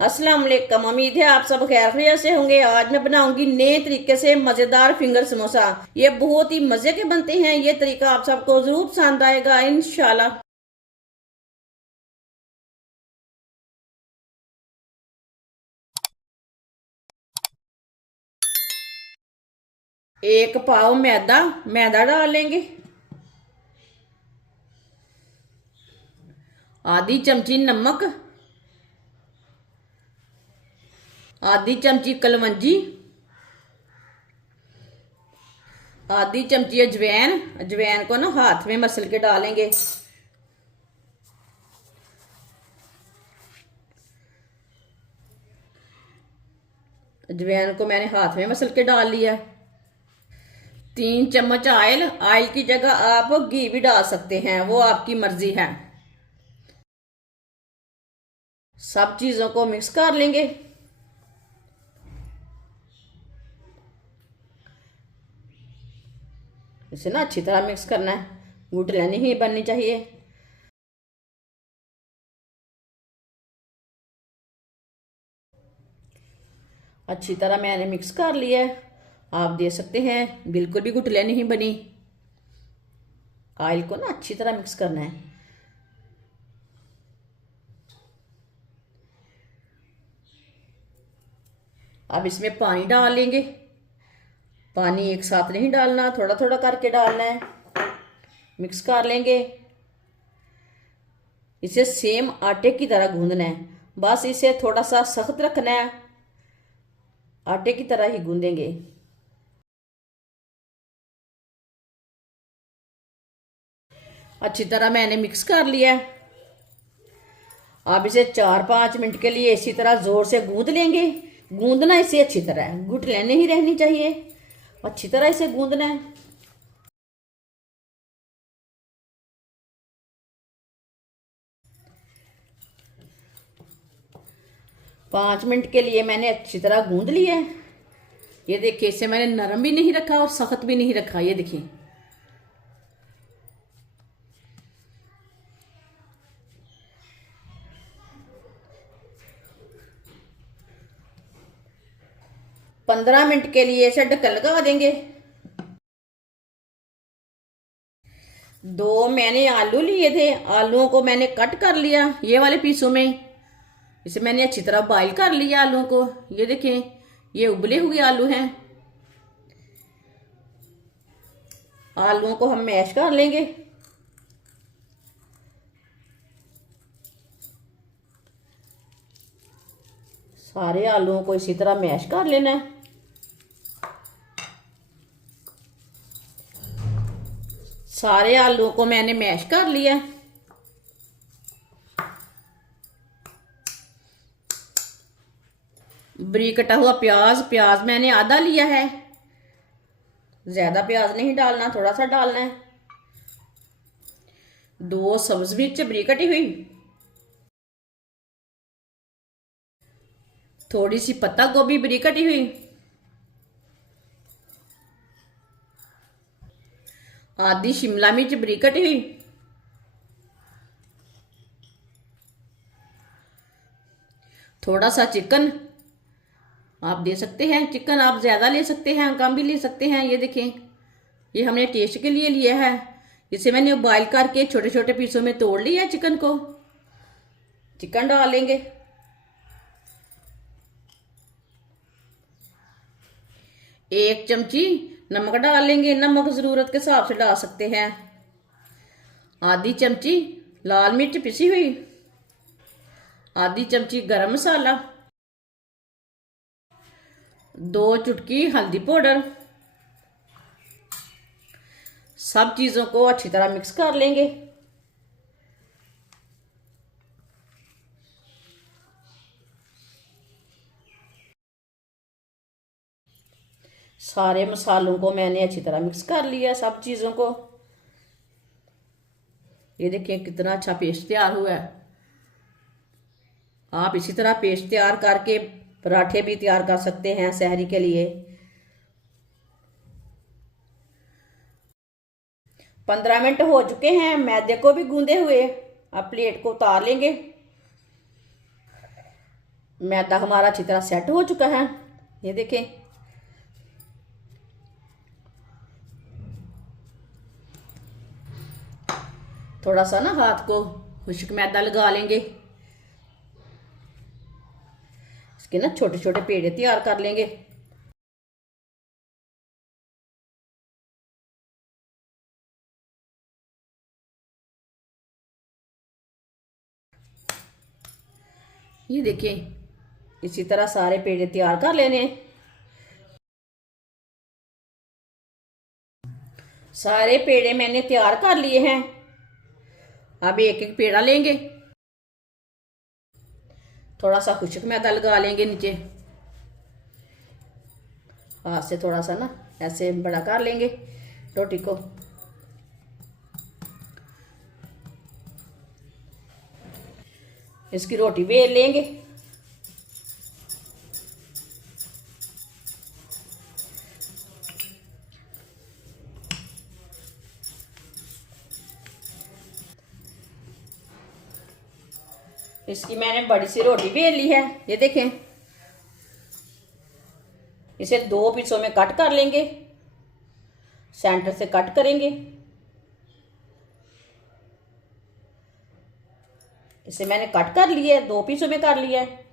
अस्सलाम वालेकुम। उम्मीद है आप सब खैर खैरियत से होंगे। आज मैं बनाऊंगी नए तरीके से मजेदार फिंगर समोसा। ये बहुत ही मजे के बनते हैं। ये तरीका आप सबको जरूर पसंद आएगा इंशाल्लाह। एक पाव मैदा मैदा डाल लेंगे। आधी चमची नमक, आधी चमची कलवंजी, आधी चमची अजवैन। अजवैन को ना हाथ में मसल के डालेंगे। अजवैन को मैंने हाथ में मसल के डाल लिया। 3 चम्मच ऑयल। ऑयल की जगह आप घी भी डाल सकते हैं, वो आपकी मर्जी है। सब चीजों को मिक्स कर लेंगे। इसे ना अच्छी तरह मिक्स करना है, गुठलियां नहीं बननी चाहिए। अच्छी तरह मैंने मिक्स कर लिया है। आप देख सकते हैं बिल्कुल भी गुठलियां नहीं बनी। ऑयल को ना अच्छी तरह मिक्स करना है। अब इसमें पानी डाल लेंगे। पानी एक साथ नहीं डालना, थोड़ा थोड़ा करके डालना है। मिक्स कर लेंगे। इसे सेम आटे की तरह गूंदना है। बस इसे थोड़ा सा सख्त रखना है, आटे की तरह ही गूंदेंगे। अच्छी तरह मैंने मिक्स कर लिया है। अब इसे 4-5 मिनट के लिए इसी तरह जोर से गूंद लेंगे। गूंदना इसे अच्छी तरह, गुठलियां नहीं रहनी चाहिए। अच्छी तरह इसे गूंदना है। 5 मिनट के लिए मैंने अच्छी तरह गूंद लिया है। ये देखिए, इसे मैंने नरम भी नहीं रखा और सख्त भी नहीं रखा। ये देखिए, 15 मिनट के लिए इसे ढक्कन लगा देंगे। 2 मैंने आलू लिए थे, आलूओं को मैंने कट कर लिया ये वाले पीसों में। इसे मैंने अच्छी तरह बॉईल कर लिया आलूओं को। ये देखें, ये उबले हुए आलू हैं। आलूओं को हम मैश कर लेंगे। सारे आलूओं को इसी तरह मैश कर लेना है। सारे आलूओं को मैंने मैश कर लिया। बारीक कटा हुआ प्याज, प्याज मैंने आधा लिया है। ज्यादा प्याज नहीं डालना, थोड़ा सा डालना है। 2 सब्ज मिर्च बारीक कटी हुई। थोड़ी सी पत्ता गोभी बारीक कटी हुई। आधी शिमला मिर्च बारीक कटी हुई। थोड़ा सा चिकन आप दे सकते हैं। चिकन आप ज्यादा ले सकते हैं, कम भी ले सकते हैं। ये देखें, ये हमने टेस्ट के लिए लिया है। इसे मैंने बॉईल करके छोटे छोटे पीसों में तोड़ लिया है। चिकन को चिकन डाल लेंगे। 1 चमची नमक डाल लेंगे। नमक जरूरत के हिसाब से डाल सकते हैं। आधी चमची लाल मिर्च पिसी हुई। आधी चमची गरम मसाला। 2 चुटकी हल्दी पाउडर। सब चीजों को अच्छी तरह मिक्स कर लेंगे। सारे मसालों को मैंने अच्छी तरह मिक्स कर लिया, सब चीजों को। ये देखिए कितना अच्छा पेस्ट तैयार हुआ है। आप इसी तरह पेस्ट तैयार करके पराठे भी तैयार कर सकते हैं सहरी के लिए। 15 मिनट हो चुके हैं, मैदे को भी गूंदे हुए। अब प्लेट को उतार लेंगे। मैदा हमारा अच्छी तरह सेट हो चुका है, ये देखें। थोड़ा सा ना हाथ को खुश्क मैदा लगा लेंगे, इसके ना छोटे छोटे पेड़े तैयार कर लेंगे। ये देखिए, इसी तरह सारे पेड़े तैयार कर लेने। सारे पेड़े मैंने तैयार कर लिए हैं। अब एक एक पेड़ा लेंगे, थोड़ा सा खुश्क मैदा लगा लेंगे नीचे, हाथ से थोड़ा सा ना ऐसे बड़ा कर लेंगे रोटी को। इसकी रोटी बेल लेंगे। इसकी मैंने बड़ी सी रोटी बेल ली है, ये देखें। इसे 2 पीसों में कट कर लेंगे, सेंटर से कट करेंगे। इसे मैंने कट कर लिया है, 2 पीसों में कर लिया है।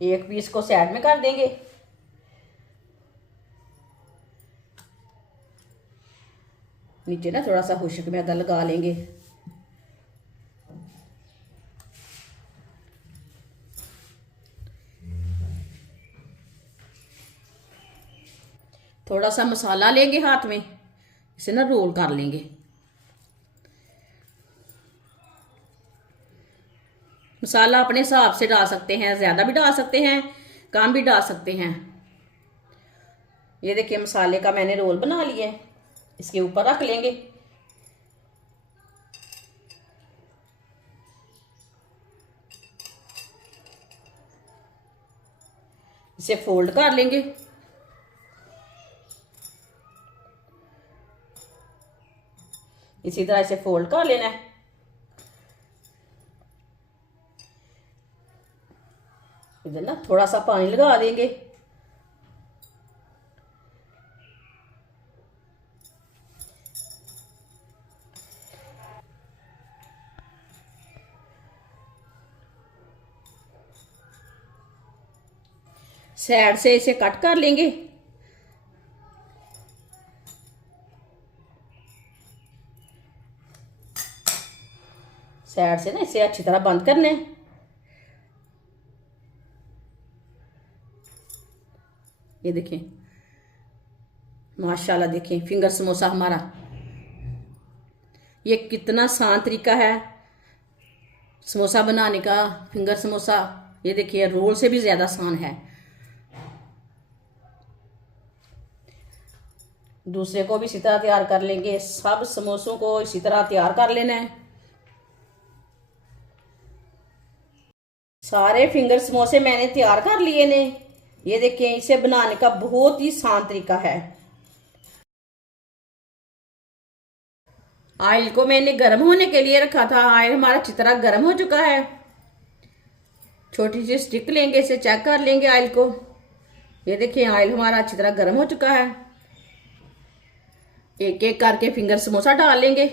एक पीस को साइड में कर देंगे। नीचे ना थोड़ा सा खुश्क मैदा लगा लेंगे। थोड़ा सा मसाला लेंगे हाथ में, इसे ना रोल कर लेंगे। मसाला अपने हिसाब से डाल सकते हैं, ज़्यादा भी डाल सकते हैं, कम भी डाल सकते हैं। ये देखिए, मसाले का मैंने रोल बना लिया है, इसके ऊपर रख लेंगे। इसे फोल्ड कर लेंगे। इसी तरह इसे फोल्ड कर लेना है। इधर ना थोड़ा सा पानी लगा देंगे। साइड से इसे कट कर लेंगे। साइड से ना इसे अच्छी तरह बंद करना है। ये देखें, माशाल्लाह, देखें फिंगर समोसा हमारा। ये कितना आसान तरीका है समोसा बनाने का, फिंगर समोसा। ये देखिए, रोल से भी ज़्यादा आसान है। दूसरे को भी इसी तरह तैयार कर लेंगे। सब समोसों को इसी तरह तैयार कर लेना है। सारे फिंगर समोसे मैंने तैयार कर लिए ने। ये देखें, इसे बनाने का बहुत ही आसान तरीका है। ऑयल को मैंने गर्म होने के लिए रखा था। ऑयल हमारा अच्छी तरह गर्म हो चुका है। छोटी सी स्टिक लेंगे, इसे चेक कर लेंगे ऑयल को। ये देखिए, ऑयल हमारा अच्छी तरह गर्म हो चुका है। एक एक करके फिंगर समोसा डाल लेंगे।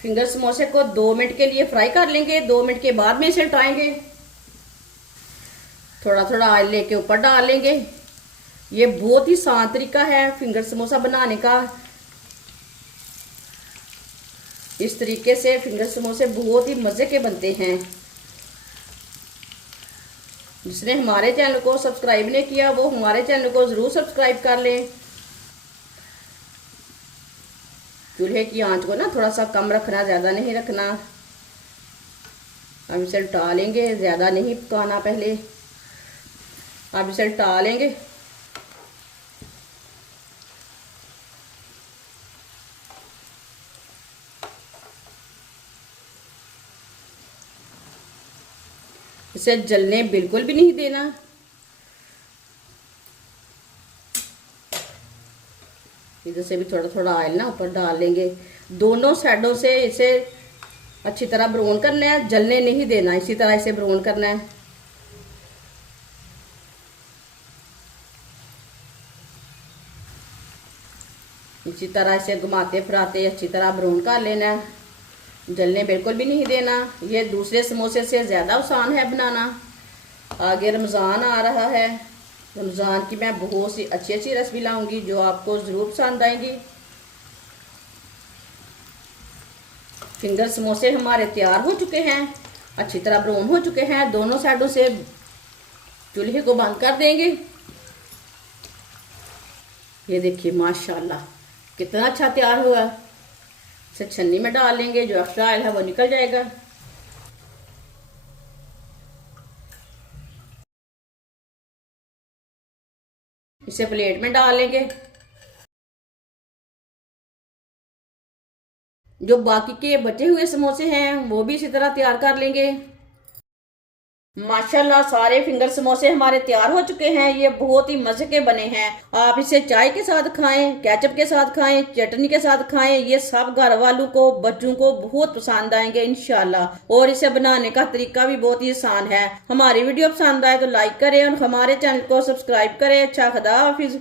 फिंगर समोसे को 2 मिनट के लिए फ्राई कर लेंगे। 2 मिनट के बाद में इसे उठाएंगे। थोड़ा थोड़ा ऑयल लेके ऊपर डाल लेंगे। ये बहुत ही आसान तरीका है फिंगर समोसा बनाने का। इस तरीके से फिंगर समोसे बहुत ही मज़े के बनते हैं। जिसने हमारे चैनल को सब्सक्राइब नहीं किया, वो हमारे चैनल को ज़रूर सब्सक्राइब कर लें। चूल्हे की आंच को ना थोड़ा सा कम रखना, ज़्यादा नहीं रखना। अब इसे उल्टा लेंगे, ज़्यादा नहीं पकाना पहले। अब इसे उल्टा लेंगे। इसे जलने बिल्कुल भी नहीं देना। इधर से भी थोड़ा थोड़ा ऑयल ना ऊपर डाल लेंगे। दोनों साइडों से इसे अच्छी तरह ब्राउन करना है, जलने नहीं देना, इसी तरह इसे ब्राउन करना है। इसी तरह इसे घुमाते फिराते अच्छी तरह ब्राउन कर लेना है, जलने बिल्कुल भी नहीं देना। ये दूसरे समोसे से ज़्यादा आसान है बनाना। आगे रमज़ान आ रहा है, रमज़ान की मैं बहुत सी अच्छी अच्छी रेसिपी लाऊंगी जो आपको ज़रूर पसंद आएंगी। फिंगर समोसे हमारे तैयार हो चुके हैं, अच्छी तरह ब्राउन हो चुके हैं। दोनों साइडों से चूल्हे को बंद कर देंगे। ये देखिए माशाल्लाह कितना अच्छा तैयार हुआ। इसे छन्नी में डाल लेंगे, जो एक्स्ट्रा ऑयल है वो निकल जाएगा। इसे प्लेट में डाल लेंगे। जो बाकी के बचे हुए समोसे हैं वो भी इसी तरह तैयार कर लेंगे। माशाल्लाह सारे फिंगर समोसे हमारे तैयार हो चुके हैं। ये बहुत ही मजे के बने हैं। आप इसे चाय के साथ खाएं, केचप के साथ खाएं, चटनी के साथ खाएं। ये सब घर वालों को, बच्चों को बहुत पसंद आएंगे इंशाल्लाह। और इसे बनाने का तरीका भी बहुत ही आसान है। हमारी वीडियो पसंद आए तो लाइक करें और हमारे चैनल को सब्सक्राइब करें। अच्छा, खुदा हाफिज।